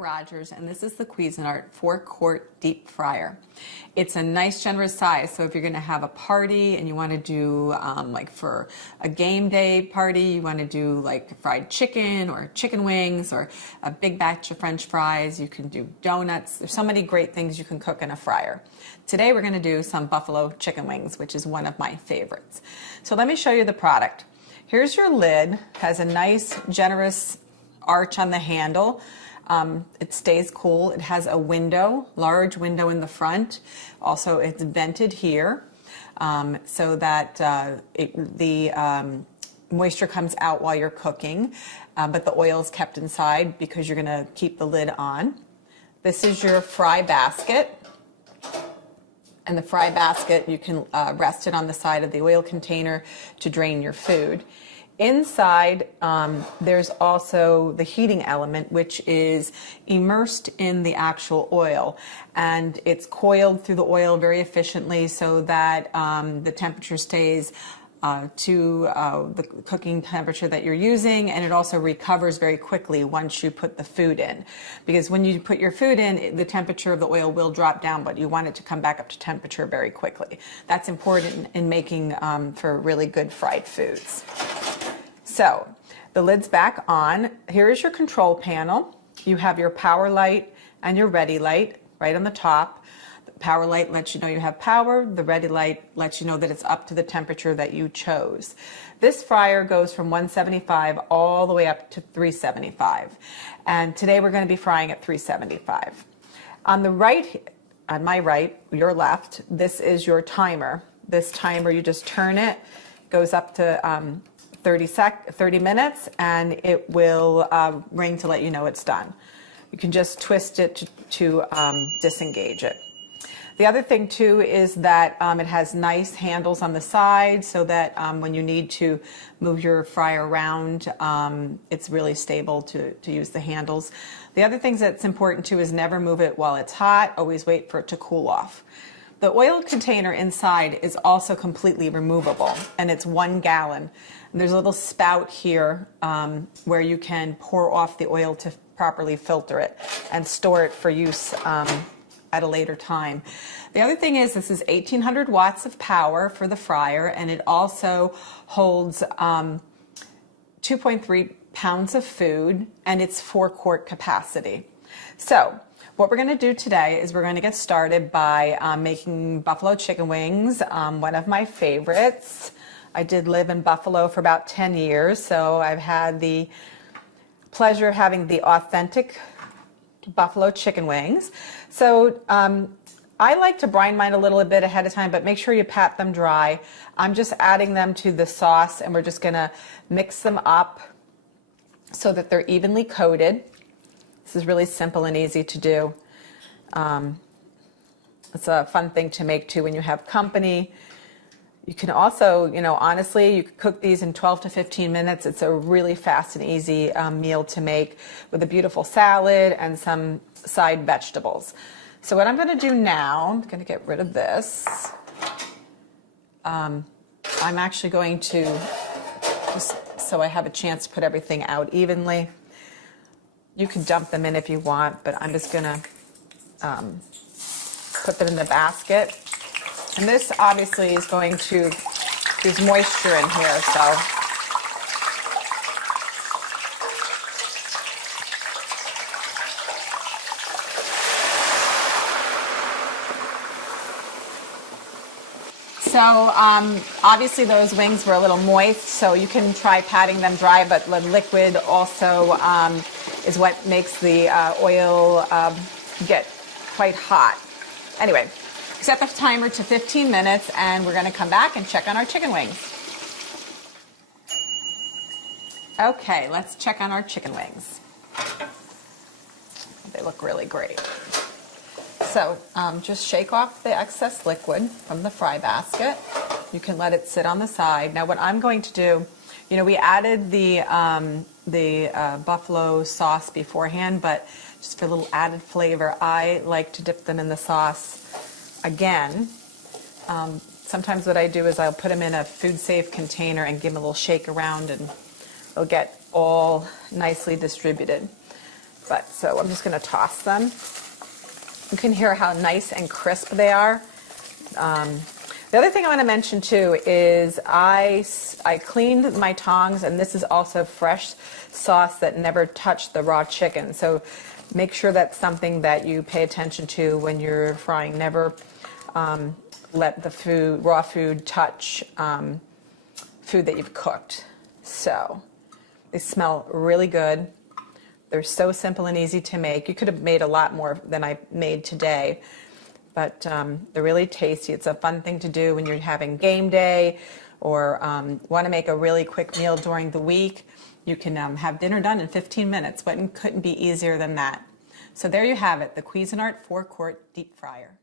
Rogers, and this is the Cuisinart 4-quart deep fryer. It's a nice generous size, so if you're going to have a party and you want to do like for a game day party, you want to do like fried chicken or chicken wings or a big batch of French fries, you can do donuts. There's so many great things you can cook in a fryer. Today we're going to do some buffalo chicken wings, which is one of my favorites. So let me show you the product. Here's your lid. It has a nice generous arch on the handle. It stays cool. It has a window, large window in the front. Also, it's vented here so that the moisture comes out while you're cooking, but the oil is kept inside because you're going to keep the lid on. This is your fry basket. And the fry basket, you can rest it on the side of the oil container to drain your food. Inside, there's also the heating element, which is immersed in the actual oil. And it's coiled through the oil very efficiently so that the temperature stays to the cooking temperature that you're using, and it also recovers very quickly once you put the food in. Because when you put your food in, the temperature of the oil will drop down, but you want it to come back up to temperature very quickly. That's important in making for really good fried foods. So the lid's back on. Here is your control panel. You have your power light and your ready light right on the top. The power light lets you know you have power. The ready light lets you know that it's up to the temperature that you chose. This fryer goes from 175 all the way up to 375. And today we're going to be frying at 375. On the right, on my right, your left, this is your timer. This timer, you just turn it, goes up to 30 minutes, and it will ring to let you know it's done. You can just twist it to disengage it. The other thing too is that it has nice handles on the side so that when you need to move your fryer around, it's really stable to use the handles. The other things that's important too is never move it while it's hot. Always wait for it to cool off. The oil container inside is also completely removable, and it's 1 gallon. And there's a little spout here where you can pour off the oil to properly filter it and store it for use at a later time. The other thing is this is 1800 watts of power for the fryer, and it also holds 2.3 pounds of food, and it's 4-quart capacity. So what we're going to do today is we're going to get started by making buffalo chicken wings, one of my favorites. I did live in Buffalo for about 10 years, so I've had the pleasure of having the authentic buffalo chicken wings. So I like to brine mine a little bit ahead of time, but make sure you pat them dry. I'm just adding them to the sauce, and we're just going to mix them up so that they're evenly coated. This is really simple and easy to do. It's a fun thing to make too when you have company. You can also, you know, honestly, you could cook these in 12 to 15 minutes. It's a really fast and easy meal to make with a beautiful salad and some side vegetables. So what I'm going to do now, I'm going to get rid of this. I'm actually going to, just so I have a chance to put everything out evenly. You can dump them in if you want, but I'm just going to put them in the basket. And this obviously is going to, there's moisture in here, so. So obviously those wings were a little moist, so you can try patting them dry, but the liquid also is what makes the oil get quite hot. Anyway, set the timer to 15 minutes, and we're going to come back and check on our chicken wings. Okay, let's check on our chicken wings. They look really great. So just shake off the excess liquid from the fry basket. You can let it sit on the side. Now what I'm going to do, you know, we added the buffalo sauce beforehand, but just for a little added flavor, I like to dip them in the sauce again. Sometimes what I do is I'll put them in a food-safe container and give them a little shake around, and they'll get all nicely distributed. But so I'm just going to toss them. You can hear how nice and crisp they are. The other thing I want to mention too is I cleaned my tongs, and this is also fresh sauce that never touched the raw chicken. So make sure that's something that you pay attention to when you're frying. Never let the raw food touch food that you've cooked. So they smell really good. They're so simple and easy to make. You could have made a lot more than I made today, but they're really tasty. It's a fun thing to do when you're having game day or want to make a really quick meal during the week. You can have dinner done in 15 minutes. What couldn't be easier than that? So there you have it, the Cuisinart 4-quart deep fryer.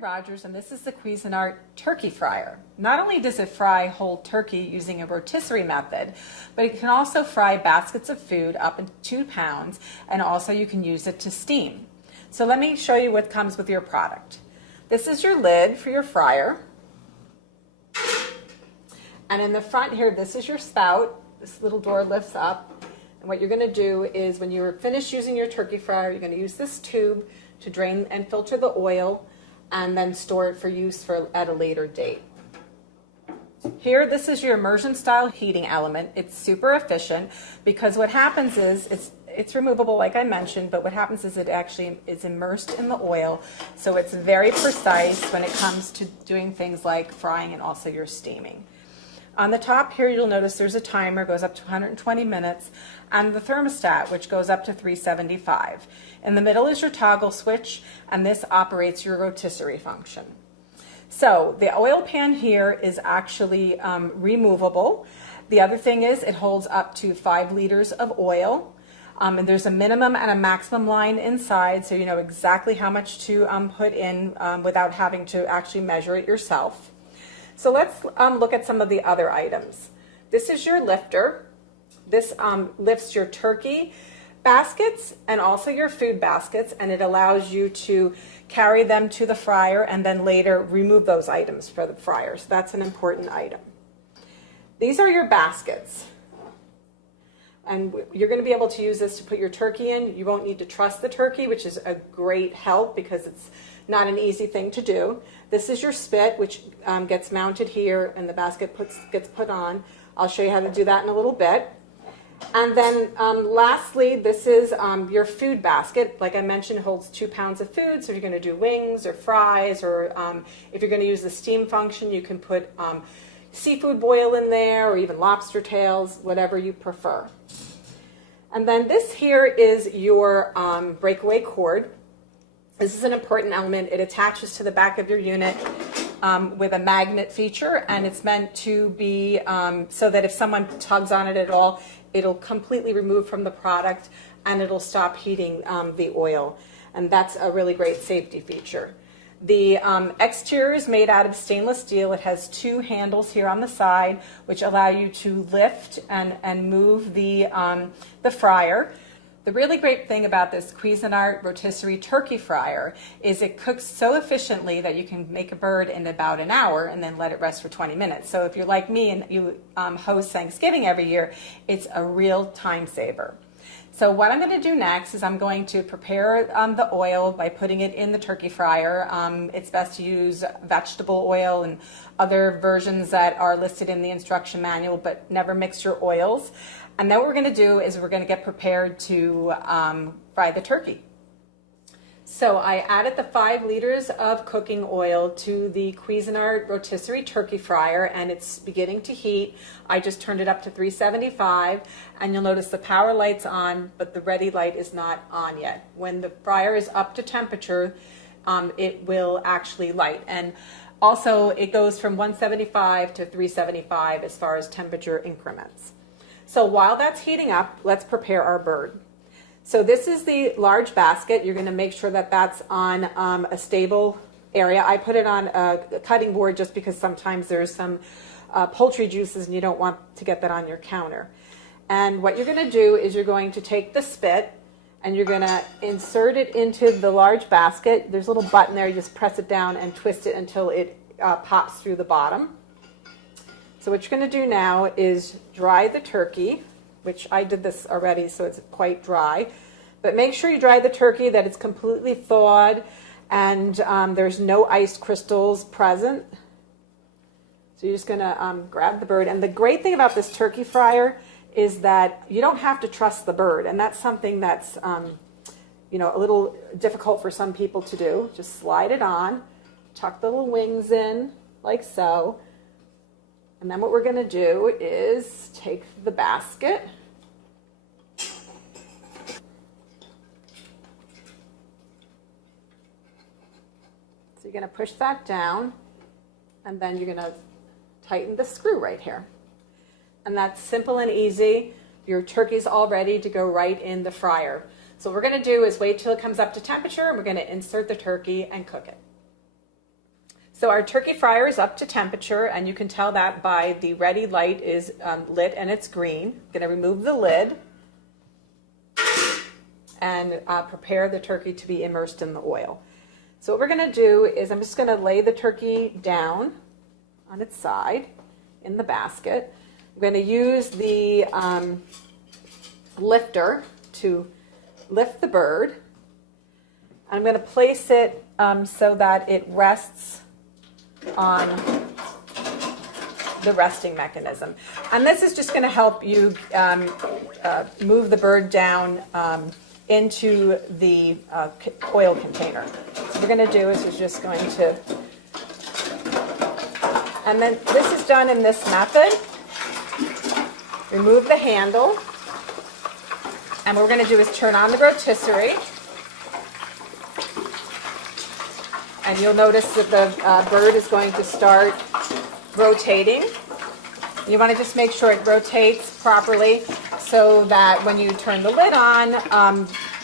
Rogers, and this is the Cuisinart turkey fryer. Not only does it fry whole turkey using a rotisserie method, but it can also fry baskets of food up to 2 pounds, and also you can use it to steam. So let me show you what comes with your product. This is your lid for your fryer. And in the front here, this is your spout. This little door lifts up. And what you're going to do is when you're finished using your turkey fryer, you're going to use this tube to drain and filter the oil, and then store it for use at a later date. Here, this is your immersion style heating element. It's super efficient because what happens is it's removable like I mentioned, but what happens is it actually is immersed in the oil, so it's very precise when it comes to doing things like frying and also your steaming. On the top here, you'll notice there's a timer, goes up to 120 minutes, and the thermostat, which goes up to 375. In the middle is your toggle switch, and this operates your rotisserie function. So the oil pan here is actually removable. The other thing is it holds up to 5 liters of oil. And there's a minimum and a maximum line inside, so you know exactly how much to put in without having to actually measure it yourself. So let's look at some of the other items. This is your lifter. This lifts your turkey baskets and also your food baskets, and it allows you to carry them to the fryer and then later remove those items for the fryer. So that's an important item. These are your baskets. And you're going to be able to use this to put your turkey in. You won't need to truss the turkey, which is a great help because it's not an easy thing to do. This is your spit, which gets mounted here, and the basket gets put on. I'll show you how to do that in a little bit. And then lastly, this is your food basket. Like I mentioned, it holds 2 pounds of food. So if you're going to do wings or fries, or if you're going to use the steam function, you can put seafood boil in there, or even lobster tails, whatever you prefer. And then this here is your breakaway cord. This is an important element. It attaches to the back of your unit with a magnet feature, and it's meant to be so that if someone tugs on it at all, it'll completely remove from the product and it'll stop heating the oil. And that's a really great safety feature. The exterior is made out of stainless steel. It has 2 handles here on the side, which allow you to lift and move the fryer. The really great thing about this Cuisinart Rotisserie turkey fryer is it cooks so efficiently that you can make a bird in about an hour and then let it rest for 20 minutes. So if you're like me and you host Thanksgiving every year, it's a real time saver. So what I'm going to do next is I'm going to prepare the oil by putting it in the turkey fryer. It's best to use vegetable oil and other versions that are listed in the instruction manual, but never mix your oils. And then what we're going to do is we're going to get prepared to fry the turkey. So I added the 5 liters of cooking oil to the Cuisinart Rotisserie turkey fryer, and it's beginning to heat. I just turned it up to 375, and you'll notice the power light's on, but the ready light is not on yet. When the fryer is up to temperature, it will actually light. And also, it goes from 175 to 375 as far as temperature increments. So while that's heating up, let's prepare our bird. So this is the large basket. You're going to make sure that that's on a stable area. I put it on a cutting board just because sometimes there's some poultry juices and you don't want to get that on your counter. And what you're going to do is you're going to take the spit and you're going to insert it into the large basket. There's a little button there. You just press it down and twist it until it pops through the bottom. So what you're going to do now is dry the turkey, which I did this already, so it's quite dry. But make sure you dry the turkey, that it's completely thawed, and there's no ice crystals present. So you're just going to grab the bird. And the great thing about this turkey fryer is that you don't have to trust the bird, and that's something that's a little difficult for some people to do. Just slide it on, tuck the little wings in, like so. And then what we're going to do is take the basket. So you're going to push that down, and then you're going to tighten the screw right here. And that's simple and easy. Your turkey's all ready to go right in the fryer. So what we're going to do is wait till it comes up to temperature, and we're going to insert the turkey and cook it. So our turkey fryer is up to temperature, and you can tell that by the ready light is lit and it's green. I'm going to remove the lid and prepare the turkey to be immersed in the oil. So what we're going to do is I'm just going to lay the turkey down on its side in the basket. I'm going to use the lifter to lift the bird. I'm going to place it so that it rests on the resting mechanism. And this is just going to help you move the bird down into the oil container. So what we're going to do is we're just going to, and then this is done in this method. Remove the handle, and what we're going to do is turn on the rotisserie. And you'll notice that the bird is going to start rotating. You want to just make sure it rotates properly so that when you turn the lid on,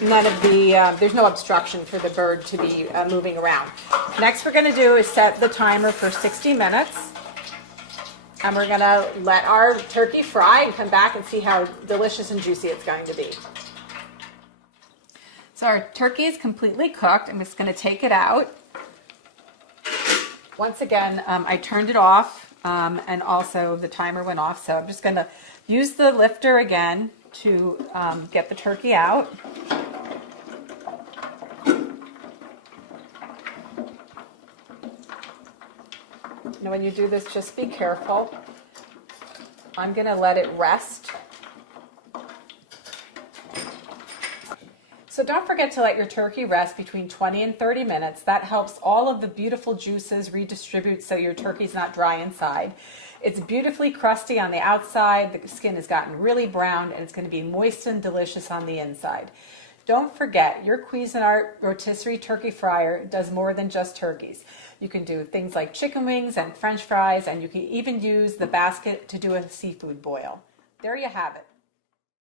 there's no obstruction for the bird to be moving around. Next, we're going to do is set the timer for 60 minutes. And we're going to let our turkey fry and come back and see how delicious and juicy it's going to be. So our turkey is completely cooked. I'm just going to take it out. Once again, I turned it off, and also the timer went off. So I'm just going to use the lifter again to get the turkey out. Now, when you do this, just be careful. I'm going to let it rest. So don't forget to let your turkey rest between 20 and 30 minutes. That helps all of the beautiful juices redistribute so your turkey's not dry inside. It's beautifully crusty on the outside, the skin has gotten really brown, and it's going to be moist and delicious on the inside. Don't forget, your Cuisinart rotisserie turkey fryer does more than just turkeys. You can do things like chicken wings and French fries, and you can even use the basket to do a seafood boil. There you have it.